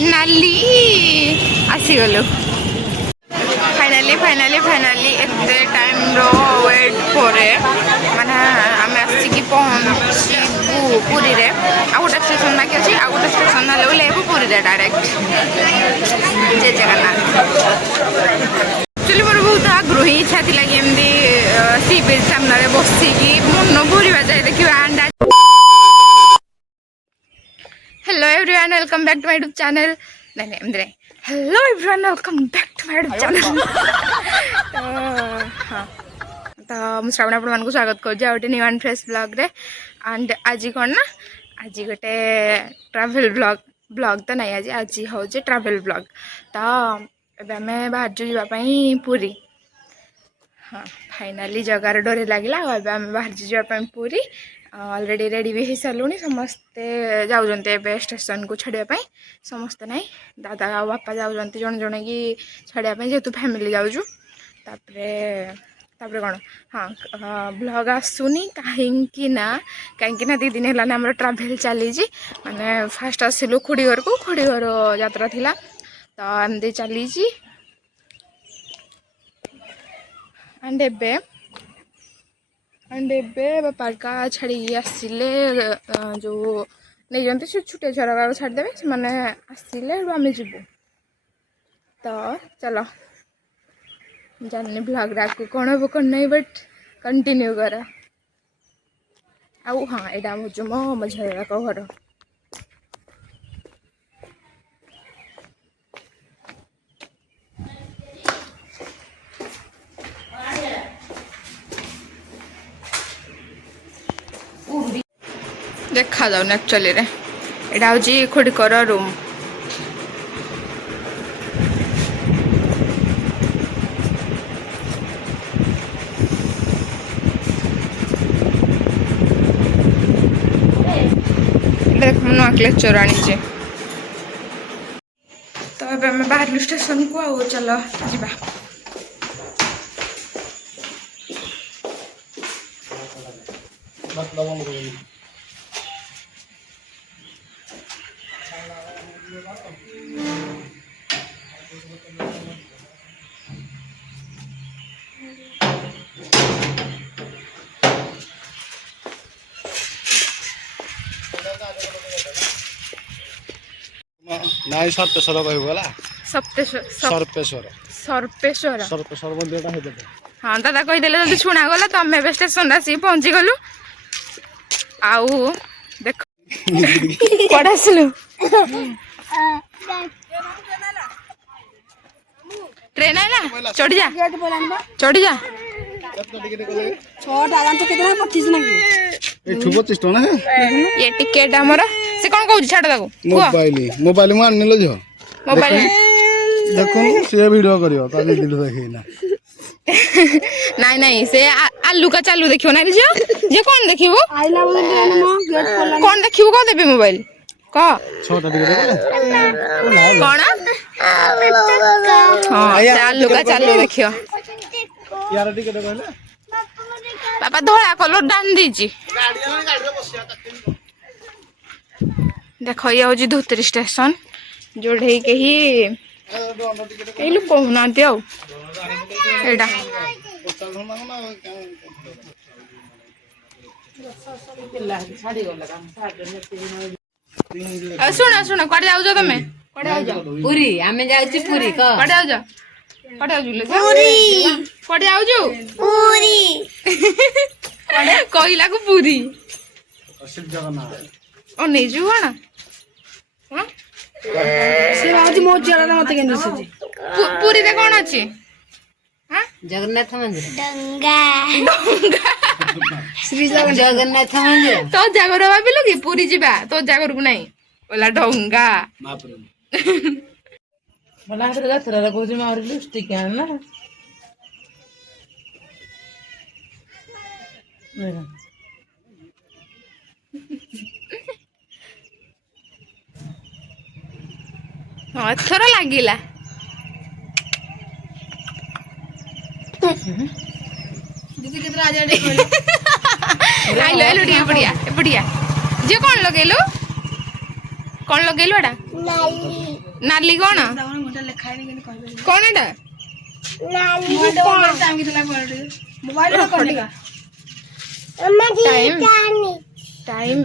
Finally आसीगलु finally एते time रो wait करे माने आम आसिकी पहुँचू पुरी रे आ गोटे स्टेशन बाकी अच्छी आ गोटे स्टेशन ना लेबू पुरी रे डायरेक्ट जय जगन्नाथ। एक्चुअली मोर बहुत आग्रह ही इच्छा थी कि एमती सी बीच सामने बसिकी मन भूरिया जाए देखिए अंडा। Hello everyone welcome back to my YouTube channel नहीं एमती hello everyone welcome back to my YouTube channel. हाँ तो मुझे श्रावण आपण मानक स्वागत करुँचे गोटे न्यू एंड फ्रेश ब्लॉग रे एंड आज कौन ना आज गोटे ट्रैवल ब्लॉग तो नहीं आज हूँ ट्रैवल ब्लॉग तो आम बाहर जावाई पुरी। हाँ फाइनाली जगार डोरी लगे आम बाहर जावाई पुरी ऑलरेडी रेडी भी हो सारूँ समस्ते जाऊँचे स्टेशन को छाड़ापी समस्ते ना दादा आ बापा जाऊँच जड़े जड़े कि छाड़ापी जेहेतु फैमिली जाऊँ तापर कौन हाँ ब्लॉग आसुनी कहीं ना दी दिन है आम ट्राभेल चली माने फास्ट आसिलु खुड़ी घर को खुड़ी घर यात्रा थिला तो एमती चली एंड बापा का छाड़ी आसिले जो नहीं जानते से छुटे छुआ छाड़देवे से मैंने आसिले आम जीवु तो चलो जानी ब्लॉग को कौन हम कौन नहीं बट कंटिन्यू कर आउ हाँ यहाँ हूँ मो मझा का घर देखा जाऊन एक्चुअली रे यहाँ हूँ खुड़कर रूम नुआ क्लेचर आनी तो अब आम बाहर स्टेशन को आओ चलो जीवा नाई सर्पेश्वर कहला सर्पेश्वर मंदिर हाँ दादा कहीदे जल्दी शुणा गला तो आम स्टेशन आसी पहुँची गलु आउ देख कड़े आसलु ट्रेन आला चढ़ी जा ये टिकेट आमर से कौन कहूँ छाड़ मोबाइल मु आनिलो झ मोबाइल देखो से वीडियो करियो ता दिल देखिना नहीं नहीं से आलू का चालू देखियो ना झियो जे कौन देखिबो कौन देखिबो को देबे मोबाइल क छोटा टिकेट कौन हां से आलू का चालू देखियो यार टिकेट कहले बाबा धोला कलर डान दीजी देख ये हूँ धोतरी स्टेशन जोड़े कही लोग कहूना यहाँ शुण शुण कड़े जाऊ तुम पुरी आमे जाउची पुरी क कड़े जाऊ कड़े जाऊ पूरी कहला को पूरी और नहीं जू कौन से बाजी मो चला मते केन दिसुची पूरी रे कौन अछि हां जगन्नाथ मंदिर डंगा श्री जगन्नाथ मंदिर तो जागर भाबिलु कि पूरी जिबा तो जागर को नहीं ओला डंगा मला हाथ लगा थरा को जे मार लिपस्टिक है ना मेरा हाँ थोड़ा लागिला दीदी कितना आजा डे आइलो आइलो डी बढ़िया बढ़िया जे कौन लगेलो कौन लगेलु एटा नाली कौन कौन एटा टाइम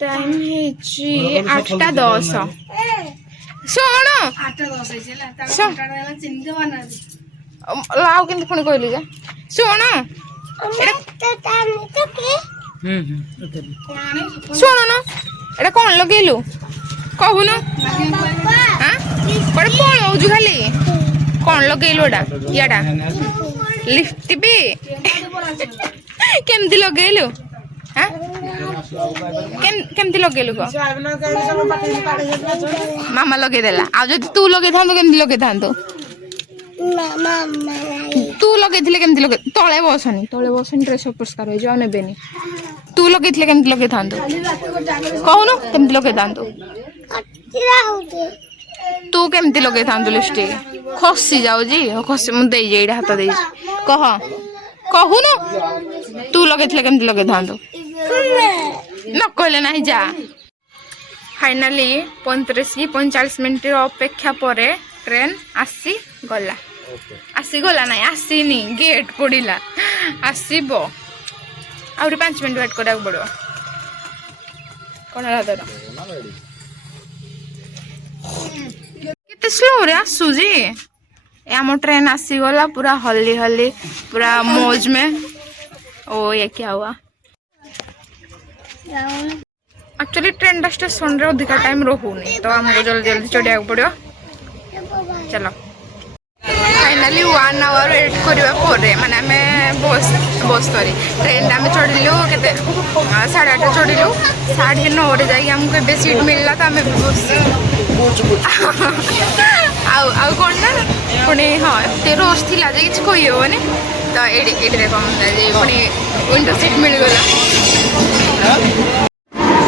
टाइम हेची 8:10 ଶୁଣ ଲାଉ କେମିତି ପୁଣି କହିଲି ଯେ ଶୁଣ ଶୁଣୁନ ଏଇଟା କଣ ଲଗେଇଲୁ କହୁନୁ କୁଆଡେ ପଳଉଛୁ ଖାଲି କଣ ଲଗେଇଲୁ ଏଟା ଇଆଟା ଲିଫ୍ଟ ବି କେମିତି ଲଗେଇଲୁ କେମିତି ଲଗେଇଲୁ କହ ମାମା ଲଗେଇଦେଲା ଆଉ ଯଦି ତୁ ଲଗେଇଥାନ୍ତୁ କେମିତି ଲଗେଇଥାନ୍ତୁ ତୁ ଲଗେଇଥିଲେ କେମିତି ଲଗେଇ ତଳେ ବସନି ଡ୍ରେସ୍ ଅପରିଷ୍କାର ହେଇଯିବ ଆଉ ନେବେନି ତୁ ଲଗେଇଥିଲେ କେମିତି ଲଗେଇଥାନ୍ତୁ କହୁନୁ କେମିତି ଲଗେଇଥାନ୍ତୁ ତୁ କେମିତି ଲଗେଇଥାନ୍ତୁ ଲିପଷ୍ଟିକ୍ ଖସି ଯାଉଛି ଖସି ମୁଁ ଦେଇଛି ଏଇଟା ହାତ ଦେଇଛି କହ କହୁନୁ ତୁ ଲଗେଇଥିଲେ କେମିତି ଲଗେଇଥାନ୍ତୁ ନ କହିଲେ ନାହିଁ ଯା फाइनाली 35 की 45 मिनट अपेक्षा पर ट्रेन आसीगला आसीगला ना आसीनी गेट पड़ा आसब आउरी 5 मिनट वेट करा पड़ो कौन तोर केते स्लो रे आसुजी आम ट्रेन आसीगला पूरा हल्ली हल्ली पूरा मौज में ओ ये क्या हुआ एक्चुअली ट्रेन टा स्टेशन रे अधिका टाइम रोहुनी तो हमको जल्दी जल्दी चढ़िया पड़ो चलो फाइनाली 1 आवर वेट करवा माने आमे बस सॉरी ट्रेन आम चढ़लु के 8:30 चढ़लु 9:30 रे जाई हमको ए सीट मिलला तो आम बस आउ कौन ना पुणी हाँ ते रोज थिला जे किछ कहि होबनी तो एडी देखो पुणी विंडो सीट मिल गला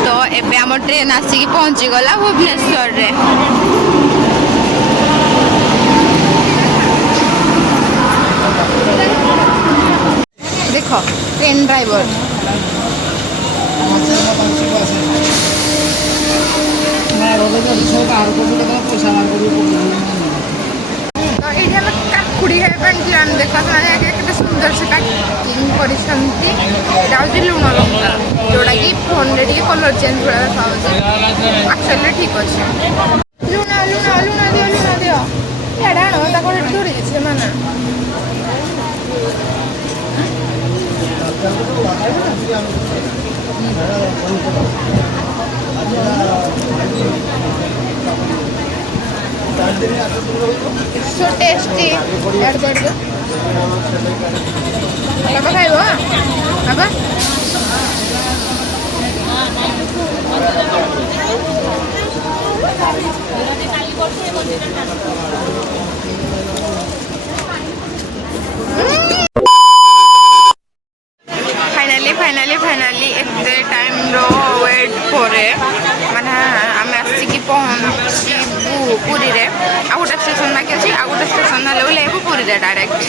तो एबे आम ट्रेन आसिक पहुँची गला भुवनेश्वर रे देख ट्रेन ड्राइवर तो ये काकुड़ी है देख के सुंदर से पैकिंग कर लुण लंका जोटा कि फोन रे कलर चेंज भाई देखा एक्चुअली ठीक अच्छे लुण लुण लुण दियो इड़ा आण दूरी से माना so tasty बाबा खाइब बाबा फाइनाली एते टाइम रो वेट करे माने आमे आसिकी पहुंचीबू पुरी रे आ गोटे स्टेशन बाकी अछि आ गोटे स्टेशन ना लेबू पुरी रे डायरेक्ट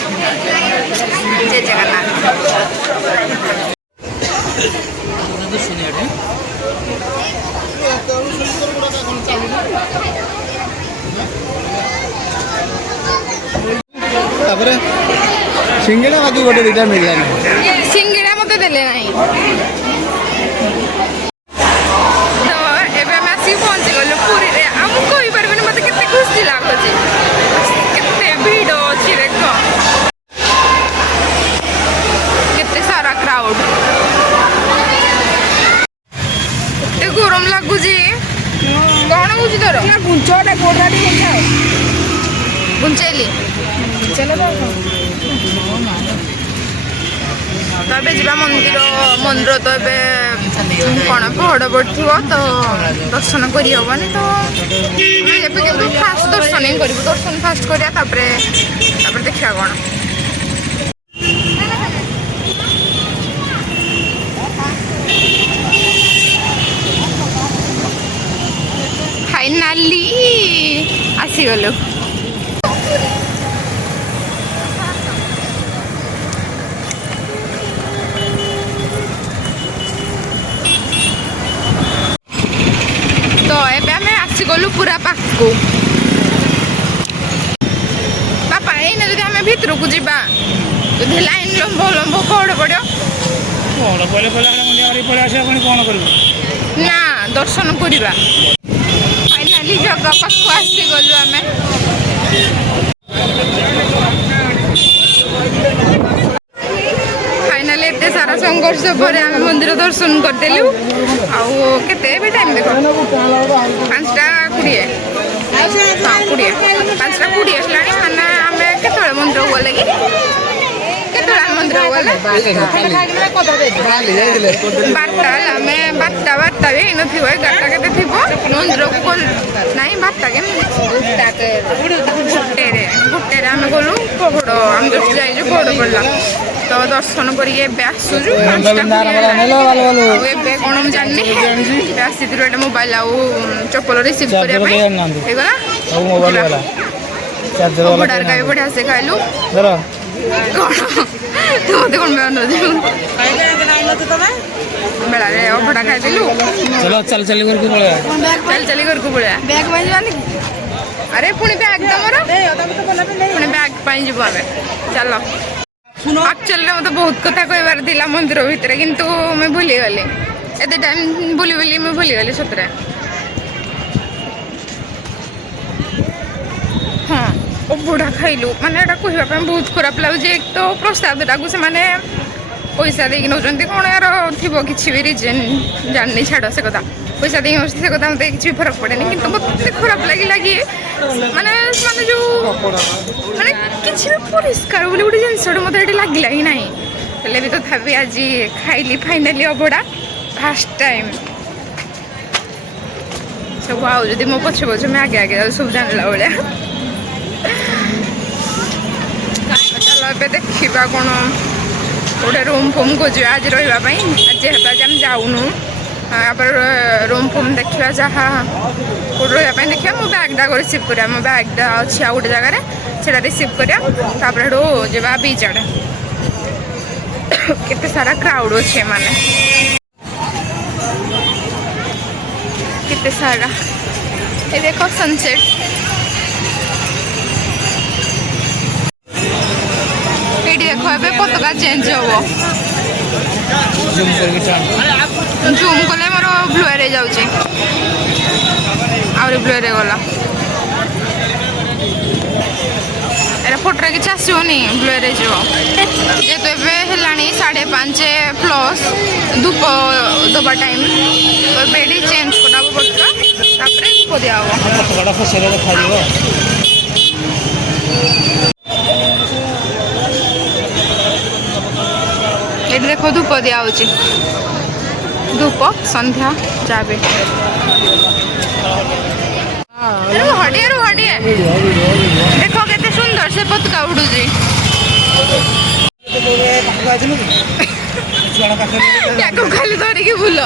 जय जगन्नाथ तापरे सिंगड़ा बाकी गोटे दुटा मिलला ना सिंगड़ा मते देले नाही तो एबे मैं आसी पहुंच गलो पुरी रे हम कोई परबे मते केते खुशी लागो जे केते भीड़ अछि देखो केते सारा क्राउड ते गरम लागु जे कोन बुझी तोर ना गुंचोटा कोठाडी बुझाओ बुंचेली चलो बाबा तो ए जा मंदिर तो ए कौन पहड़ पड़ो तो दर्शन करहबनी तो फास्ट दर्शन ही करूँ दर्शन फास्ट करा देखा कौन फाइनाली आसीगलु तो ଆସିଗଲୁ ପୁରା ପାଖକୁ। ବାପା ଏଇନା ଯଦି ଆମେ ଭିତରକୁ ଯିବା ଯଦି ଲାଇନ ଲମ୍ବ ଲମ୍ବ ପହଡ଼ ପଡ଼ିବ ନା ଦର୍ଶନ କରିବା। ଫାଇନାଲି ଜଗା ପାଖକୁ ଆସିଗଲୁ ଆମେ। फाइनाली एते सारा संघर्ष पर आम मंदिर दर्शन करदेलु। आउ केते भी टाइम देखो 5टा 20 हाँ 20 5टा 20 हेलानी माने आमे केतळे मंदिर गले कि केतळे मंदिर गले 12टा आमे 12टा भी नथिबो 11टा केते थिबो मंदिर को गल नाही 12टा के गुट्टे रे आमे गलु पहड़ आम जस्ट जाई जो पहड़ पड़ला तो दर्शन करिए आसुचु ए कौन मुझे जानी आसी मोबाइल आउ चप्पल रिसीव करवार बढ़िया से खाइलु कौन तू मत कौन मेला अभड़ा खाइलु चल चली घर को पड़ा बैग अरे पुणी बैग तुमर पुणी बैग जीव आम चल एक्चुअली मत बहुत कथा कहबार थिला मंदिर भितर किंतु मैं भूली गली एते टाइम बुली बुली मैं भूली गली सतरे। हाँ अभड़ा खाइलु माने एटा कहबा पे बहुत खराब लागुचे। एक तो प्रसाद टाकू से माने पैसा देकी नौचंती कौन यार थिबो किछि भी रीजन जाननी छाड़ से कथा पैसा देकी नौचंती से कथा मते किछि फरक पड़ेनी किंतु मते खराब लागिला कि माने माने जो माने किछि भी परिष्कार बोली गोटे जिनसटा मते एटी लागिला ही नाही हेले भी तथापि आज खाइली फाइनाली अभड़ा फर्स्ट टाइम सब आउ जदि मो पछे पछे मैं आगे आगे सब जानला बेले चलो ए देखा कौन गोटे रूम फूम खोजा आज रही जेहेतु आज आम जाऊनु रूम फूम देखा जहाँ कौट रही देखा मो बैगटा रिसीव करा मो बैगटा अच्छी आ गोटे जगार से रिसीव करा जा बीच आड़े केते सारा क्राउड अच्छे माने केते सारा ये देखो सनसेट ये देखो ए पताका चेंज हम जूम कले मोर ब्लूर जाऊे आहरी ब्लूर गला एरा फोटो किसी आसोनी ब्लूर जेहेतु एवं 5:30+ धूप दबा टाइम तो ये चेंज करा पड़ता धूप दिया ये देखो धूप दिया धूप संध्या जाबे हटिए हटिए देखो केते सुंदर से पतका उड़ुजी खाली धरिकी बुल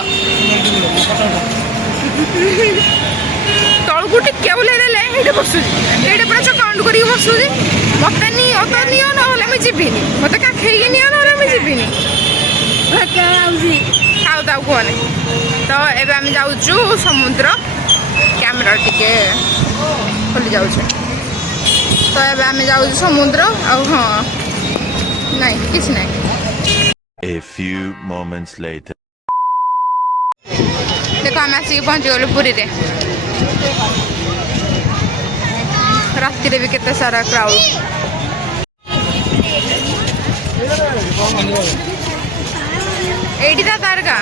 तलू टिके बुलेदेले ये बसुची ये पूरा काउंट कर बसुची मत नि ना मुझे जीविनी मत काखेई नि ना मुझे जीविनी खाऊ ताऊ कहने तो एबे आम जाऊँ समुद्र कैमरा टिके खोली जाऊँ तो एबे आम जाऊँ समुद्र आ हाँ नहीं किसी नहीं। A few moments later. देखो आम आसिक पहुँची गलु पुरी रे राति रे भी केते सारा क्राउड एडी ता तारका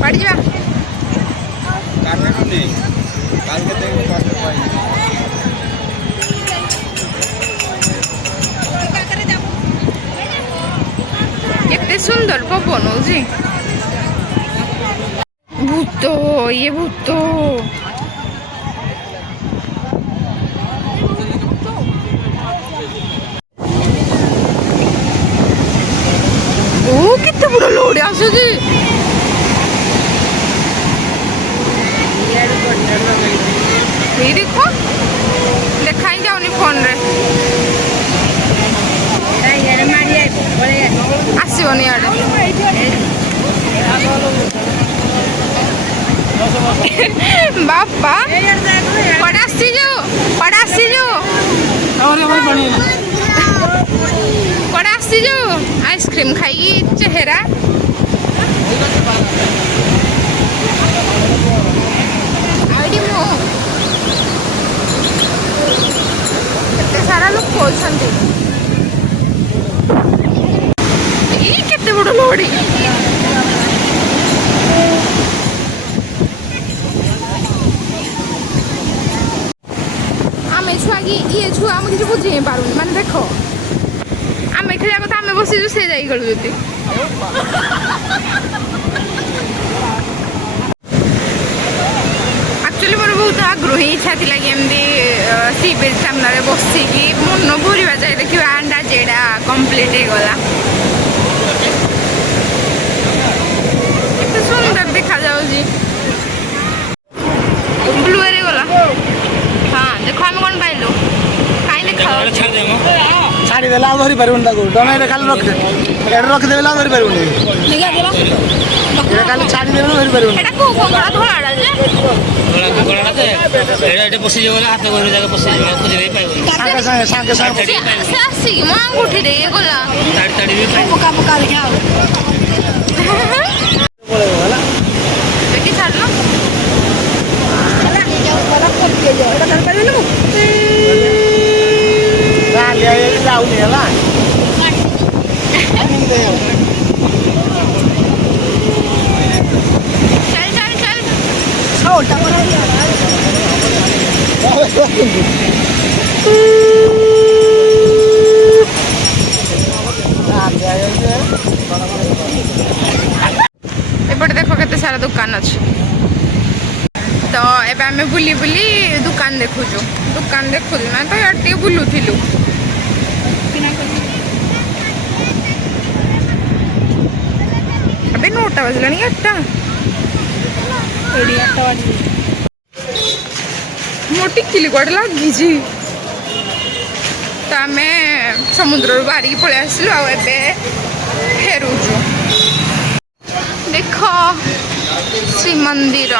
पड़ी जा केते सुंदर पवन होजी भूत ये भूत ओ कितने बड़ा लोड आसुची ये देखो देखा ही जाऊनी फोन रे आसोनी आड़े ବାପା କୁଆଡ଼େ ଆସିଛୁ କୁଆଡ଼େ ଆସିଛୁ କୁଆଡ଼େ ଆସିଛୁ ଆଇସ୍କ୍ରିମ୍ ଖାଇକି ଚେହେରା ଆଇଡ଼ି ମୁଁ କେତେ ସାରା ଲୋକ ଅଛନ୍ତି ଏଇ କେତେ ବଡ଼ ଲହଡ଼ି ଆମେ ଛୁଆ କି ଇଏ ଛୁଆ ଆମେ କିଛି ବୁଝି ହିଁ ପାରୁନି ମାନେ ଦେଖ ଆମେ ଖେଳିବା କଥା ଆମେ ବସିଛୁ ସେ ଯାଇ ଖେଳୁଛନ୍ତି ଆକ୍ଚୁଆଲି ମୋର ବହୁତ ଆଗ୍ରହୀ ଇଚ୍ଛା ଥିଲା କି ଏମିତି ସି ବିଚ୍ ସାମ୍ନାରେ ବସିକି ମନ ଭରିବା ଯାଏ ଦେଖିବା ଆଣ୍ଡା ଯେଟା କମ୍ପ୍ଲିଟ୍ ହେଇଗଲା କେତେ ସୁନ୍ଦର ଦେଖାଯାଉଛି ବ୍ଲୁ ଏରେ ଗଲା ହଁ ଦେଖ ଆମେ କ'ଣ ପାଇଲୁ କାହିଁ ଦେଖାଅ ଛାଡ଼ିଦେଲେ ଆଉ ଧରି ପାରିବୁନି ତାକୁ ଡନାଇରେ ଖାଲି ରଖିଦେ ଏଠି ରଖିଦେଲେ ଆଉ ଧରି ପାରିବୁନି ଖାଲି ଛାଡ଼ିଦେଲେ ଧରି ପାରିବୁନି এটা কোন কঙ্কড়া ধরাটা যে এটা পশিଯିବ ଗଲେ ହାତ ଗୋଡ଼ ଜାଗା ପଶିଯିବ ଖୋଜିବେ ପାଇବନି ସାଙ୍ଗେ ସାଙ୍ଗେ ସେ ଆସିକି ମୋ ଆଙ୍ଗୁଠିରେ ଇଏ ଗଲା ତାଡ଼ି ତାଡ଼ି ବି ପାଇବ ଦେଖି ଛାଡ଼ିଲ ଯାଉନି ହେଲା ଚାଲ ଚାଲ ଚାଲ ଏପଟେ ଦେଖ କେତେ ସାରା ଦୋକାନ ଅଛି ତ ଏବେ ଆମେ ବୁଲି ବୁଲି ଦୋକାନ ଦେଖୁଛୁ ଦୋକାନ ଦେଖୁଛୁ ନା ତ ଇଆଡ଼େ ଟିକେ ବୁଲୁଥିଲୁ ଏବେ 9ଟା ବାଜିଲାଣି 8ଟା ମୋ ଟିକିଲି କୁଆଡ଼େ ଲାଗିଛି ତ ଆମେ ସମୁଦ୍ରରୁ ବାହାରିକି ପଳେଇ ଆସିଲୁ ଆଉ ଏବେ ଫେରୁଛୁ ଦେଖ ଶ୍ରୀମନ୍ଦିର